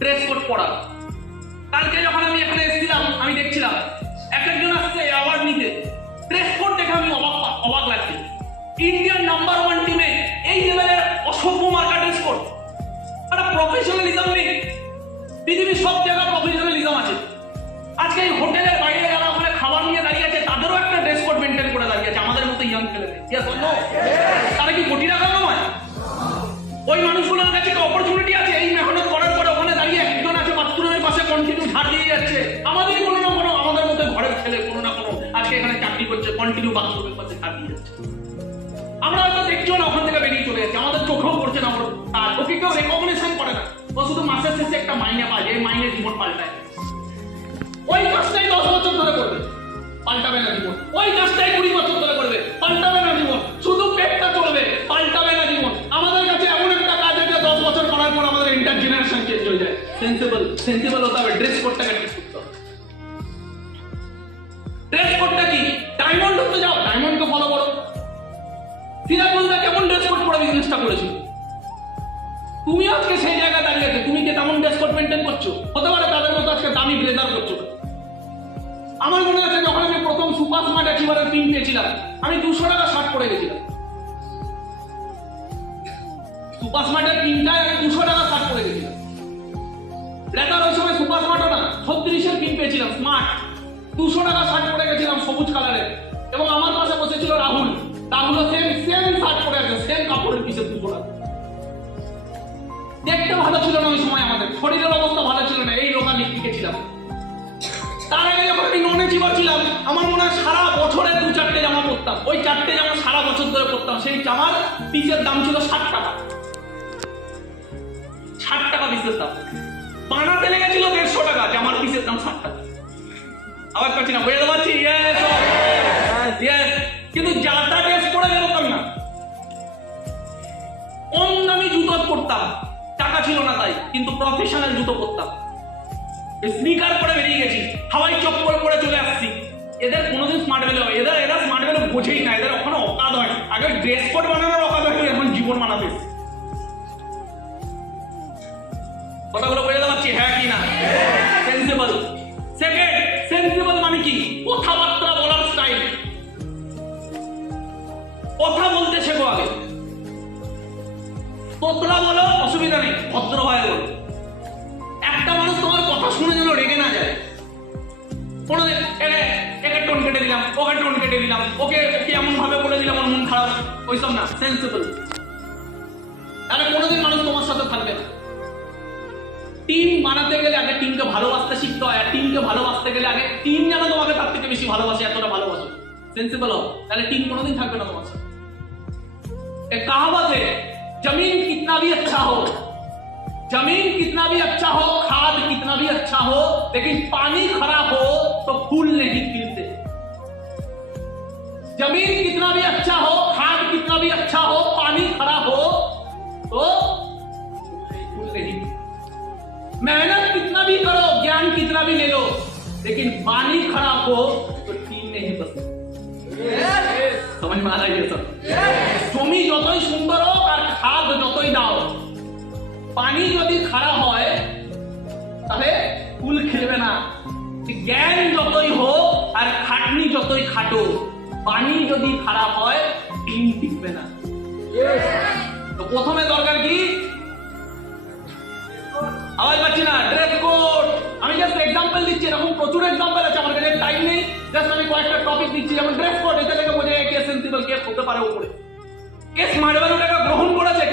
Dress code পরা কালকে যখন আমি এখানে এসেছিলাম, আমি দেখছিলাম এক একজন আসছে অ্যাওয়ার্ড নিতে। ড্রেস কোড দেখে আমি অবাক অবাক লাগছে। ইন্ডিয়ান নাম্বার ওয়ান টিমে এই লেভেলের অসভ্য মার্কা ড্রেস কোড একটা প্রফেশনালিজম নেই। পৃথিবীর সব জায়গায় প্রফেশনালিজম আছে। আজকে এই হোটেলের বাইরে যারা ওখানে খাবার নিয়ে দাঁড়িয়ে আছে, তাদেরও একটা ড্রেস কোড মেনটেন করে দাঁড়িয়ে আছে, আমাদের মতো ইয়াং ছেলেদের। তারা কি কোটি টাকা নয় ওই মানুষগুলোর কাছে অপরচুনিটি আছে? যাচ্ছে আমাদের কোনো না কোনো, আমাদের মধ্যে ঘরের ছেলে কোনো না কোনো আজকে এখানে চাকরি করছে কন্টিনিউ বাথরুমের পাশে কাটিয়ে যাচ্ছে। আমরা হয়তো দেখছ না, ওখান থেকে বেরিয়ে চলে যাচ্ছে। আমাদের চোখেও পড়ছে না, ওর আর ওকে কেউ রেকগনেশন করে না। ও শুধু মাসের শেষে একটা মাইনে পায় এই মাইনে জীবন পাল্টায়। ওই কাজটাই দশ বছর ধরে করবে। পাল্টাবে না জীবন। ওই কাজটাই কুড়ি বছর হয়ে যায় সেন্সিবল সেন্সিবল হতে হবে ড্রেস কোডটা কি ডায়মন্ড হতে যাও ডায়মন্ডকে ফলো করো সিরাজুলদা কেমন ড্রেস কোড পরে বিজনেসটা করেছিল তুমি আজকে সেই জায়গায় দাঁড়িয়ে আছো তুমি কি তেমন ড্রেস কোড মেনটেন করছ হতে পারে তাদের মতো আজকে দামি ব্লেজার করছ আমার মনে আছে যখন আমি প্রথম সুপার স্মার্ট অ্যাচিভারের পিন পেয়েছিলাম আমি দুশো টাকা শার্ট পরে গেছিলাম সুপার স্মার্টের পিনটায় আমি দুশো টাকা শার্ট পরে গেছিলাম স্মার্ট দুশো টাকা শার্ট পরে গেছিলাম সবুজ কালারের এবং আমার পাশে বসেছিল রাহুল। রাহুলও সেম সেম শার্ট পরে আছে সেম কাপড়ের পিসে দুশো টাকা। দেখতে ভালো ছিল না ওই সময় আমাদের। শরীরের অবস্থা ভালো ছিল না, এই লোকা লিখে ছিলাম। তার আগে যখন আমি ননে চিবার ছিলাম, আমার মনে হয় সারা বছরে দু চারটে জামা পরতাম। ওই চারটে জামা সারা বছর ধরে পরতাম। সেই জামার পিসের দাম ছিল ষাট টাকা। ষাট টাকা পিসের দাম। বানাতে লেগেছিল দেড়শো টাকা। আবার পাচ্ছি না বুঝতে পারছি ইয়েস কিন্তু যাতা ড্রেস পরে বেরোতাম না কম দামি জুতো পরতাম, টাকা ছিল না তাই, কিন্তু প্রফেশনাল জুতো পরতাম। স্নিকার পরে বেরিয়ে গেছি, হাওয়াই চপ্পল পরে চলে আসছি। এদের কোনোদিন স্মার্ট ভ্যালু হবে এদের, এরা স্মার্ট ভ্যালু বোঝেই না, এদের ওখানে অকাদ হয়। আগে ড্রেস কোড বানানোর অকাদ হয় এখন জীবন বানাবে। কথাগুলো বোঝাতে পারছি হ্যাঁ কি না? তোবলা বলো, অসুবিধা নেই, ভদ্র ভদ্রভাবে বলো। একটা মানুষ তোমার কথা শুনে যেন রেগে না যায়। কোনো একে টোন কেটে দিলাম, ওকে টোন কেটে দিলাম, ওকে ওকে এমন ভাবে বলে দিলাম আমার মন খারাপ, ওইসব না সেন্সিবল তাহলে কোনোদিন মানুষ তোমার সাথে থাকবে না। টিম বানাতে গেলে আগে টিমকে ভালোবাসতে শিখতে হয়, আর টিমকে ভালোবাসতে গেলে আগে টিম যেন তোমাকে তার থেকে বেশি ভালোবাসে, এতটা ভালোবাসে। সেন্সিবল হও, তাহলে টিম কোনোদিন থাকবে না তোমার সাথে। কাহাবাতে? जमीन कितना भी अच्छा हो जमीन कितना भी अच्छा हो खाद कितना भी अच्छा हो लेकिन पानी खराब हो तो फूल नहीं खिलते जमीन कितना भी अच्छा हो खाद कितना भी अच्छा हो पानी खराब हो तो फूल नहीं मेहनत कितना भी करो ज्ञान कितना भी ले लो लेकिन पानी खराब हो तो टीम नहीं बसती समझ में आ रहा है ये सब জমি যতই সুন্দর হোক আর খাদ যতই দাও, পানি যদি খারাপ হয়, তাহলে ফুল খেলবে না। জ্ঞান যতই হোক আর খাটনি যতই খাটো পানি যদি খারাপ হয়, ডিম টিকবে না। তো প্রথমে দরকার কি? আওয়াজ পাচ্ছি না? ড্রেস কোড আমি জাস্ট এক্সাম্পল দিচ্ছি, এরকম প্রচুর এক্সাম্পল আছে আমার কাছে। টাইম নেই। জাস্ট আমি কয়েকটা টপিক দিচ্ছি, যেমন ড্রেস কোড এটা থেকে বোঝা যায় কে সেন্সিবল কে হতে পারে উপরে। কে স্মার্ট ভ্যালুটাকে গ্রহণ করেছে।